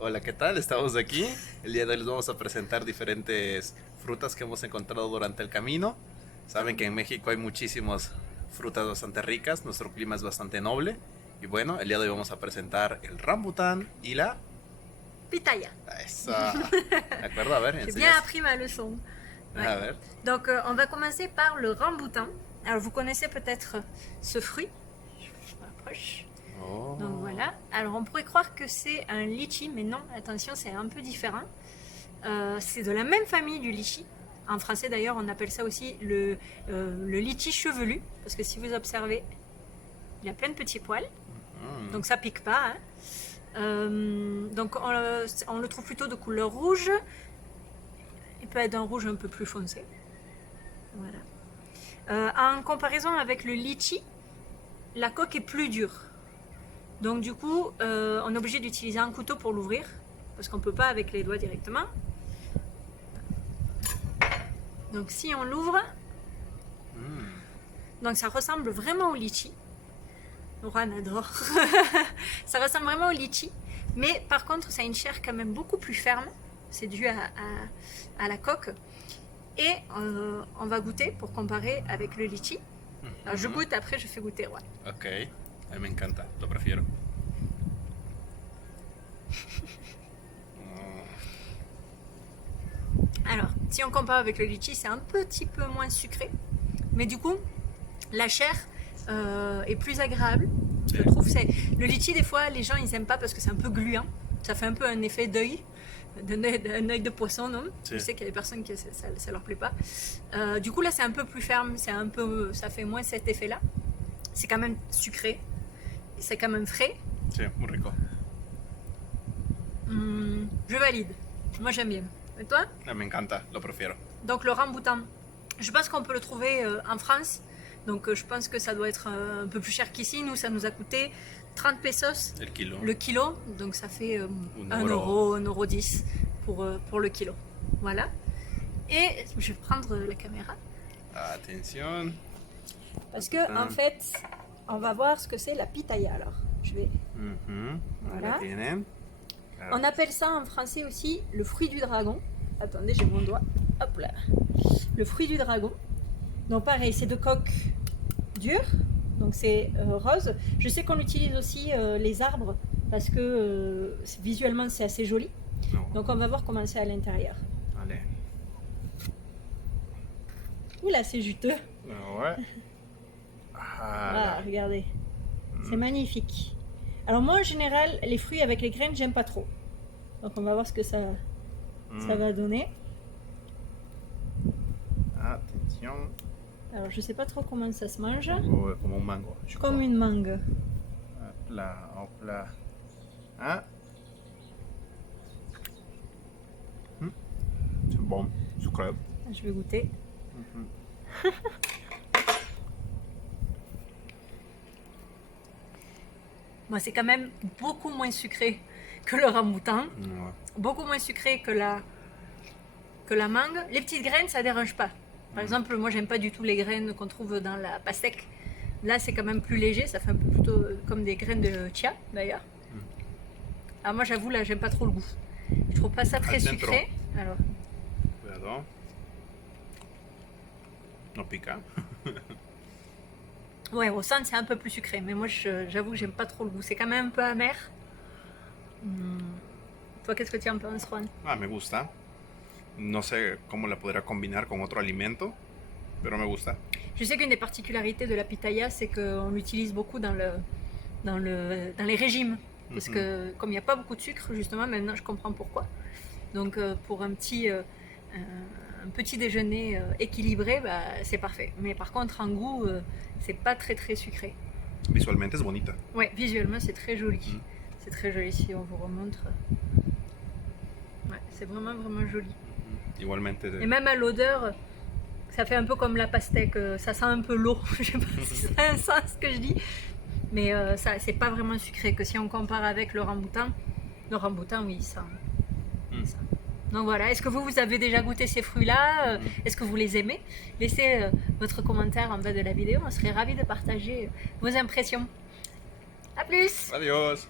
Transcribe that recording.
Hola, ¿qué tal? Estamos aquí. El día de hoy les vamos a presentar diferentes frutas que hemos encontrado durante el camino. Saben que en México hay muchísimas frutas bastante ricas, nuestro clima es bastante noble. Y bueno, el día de hoy vamos a presentar el rambután y la... Pitaya. Esa. ¿De acuerdo? A ver, J'ai bien enseñas. appris ma leçon. Ouais. A ver. Donc, on va commencer par le ramboutain. Alors, vous connaissez peut-être ce fruit. Je m'approche. Oh. Donc voilà. Alors, on pourrait croire que c'est un litchi, mais non, attention, c'est un peu différent. C'est de la même famille du litchi. En français, d'ailleurs, on appelle ça aussi le litchi chevelu, parce que si vous observez, il a plein de petits poils, donc ça pique pas. Hein. Donc on le trouve plutôt de couleur rouge. Il peut être d'un rouge un peu plus foncé. Voilà. En comparaison avec le litchi, la coque est plus dure. Donc du coup, on est obligé d'utiliser un couteau pour l'ouvrir, parce qu'on ne peut pas avec les doigts directement. Donc si on l'ouvre, donc ça ressemble vraiment au litchi. Rohan adore. Ça ressemble vraiment au litchi, mais par contre ça a une chair quand même beaucoup plus ferme. C'est dû à la coque. Et on va goûter pour comparer avec le litchi. Alors je goûte, après je fais goûter Rohan. Ok, a mí me encanta, lo prefiero. Alors, si on compare avec le litchi, c'est un petit peu moins sucré. Mais du coup, la chair est plus agréable. Je trouve le litchi, des fois, les gens, ils aiment pas parce que c'est un peu gluant. Ça fait un peu un effet d'œil, un œil de poisson, non? Je sais qu'il y a des personnes qui ça leur plaît pas. Du coup, là, c'est un peu plus ferme. Ça fait moins cet effet-là. C'est quand même sucré. C'est quand même frais. Sí, muy rico. Je valide. Moi, j'aime bien. Et toi? Me encanta, lo prefiero. Donc le ramboutain, je pense qu'on peut le trouver en France. Donc je pense que ça doit être un peu plus cher qu'ici. Nous, ça nous a coûté 30 pesos El kilo. le kilo. Donc ça fait 1 euro. euro, 1 euro 10 pour le kilo. Voilà. Et je vais prendre la caméra. Attention. Parce que en fait, on va voir ce que c'est la pitaya alors. Je vais... Voilà. On appelle ça en français aussi le fruit du dragon. Attendez, j'ai mon doigt. Hop là. Le fruit du dragon. Donc pareil, c'est de coque dure. Donc c'est rose. Je sais qu'on utilise aussi les arbres parce que visuellement c'est assez joli. Donc on va voir comment c'est à l'intérieur. Allez. Oula, c'est juteux. Ouais. Ah, regardez. C'est magnifique. Alors moi en général, les fruits avec les graines, j'aime pas trop. Donc on va voir ce que ça va donner. Attention. Alors je sais pas trop comment ça se mange. Como un mango. Comme une mangue. Hop là, hop là. Ah. C'est bon, sucré. Je vais goûter. Bon, c'est quand même beaucoup moins sucré que le ramboutain. Ouais. Beaucoup moins sucré que la mangue. Les petites graines, ça dérange pas. Par exemple, moi, j'aime pas du tout les graines qu'on trouve dans la pastèque. Là, c'est quand même plus léger. Ça fait un peu plutôt comme des graines de chia, d'ailleurs. Alors moi, j'avoue, là, j'aime pas trop le goût. Je trouve pas ça très sucré. Alors. Cuidado. No pica. Ouais, au centre, c'est un peu plus sucré. Mais moi, j'avoue que j'aime pas trop le goût. C'est quand même un peu amer. Toi, qu'est-ce que tu en penses, Juan? Ah, me gusta. No sé cómo la podría combinar con otro alimento, pero me gusta. Je sais qu'une des particularités de la pitaya, c'est qu'on l'utilise beaucoup dans les régimes. Parce que comme il n'y a pas beaucoup de sucre, justement, maintenant je comprends pourquoi. Donc pour un petit déjeuner équilibré, bah, c'est parfait. Mais par contre, en goût, c'est pas très très sucré. Visualmente es bonita. Ouais, visuellement, c'est très joli. C'est très joli si on vous remontre. Ouais, c'est vraiment vraiment joli. Igualmente. Et même à l'odeur, ça fait un peu comme la pastèque, ça sent un peu l'eau. Je sais pas si ça a un sens ce que je dis, mais ça, c'est pas vraiment sucré. Que si on compare avec le ramboutain, oui, ça. Donc voilà, est-ce que vous avez déjà goûté ces fruits-là? Est-ce que vous les aimez? Laissez votre commentaire en bas de la vidéo, on serait ravis de partager vos impressions. A plus! Adiós.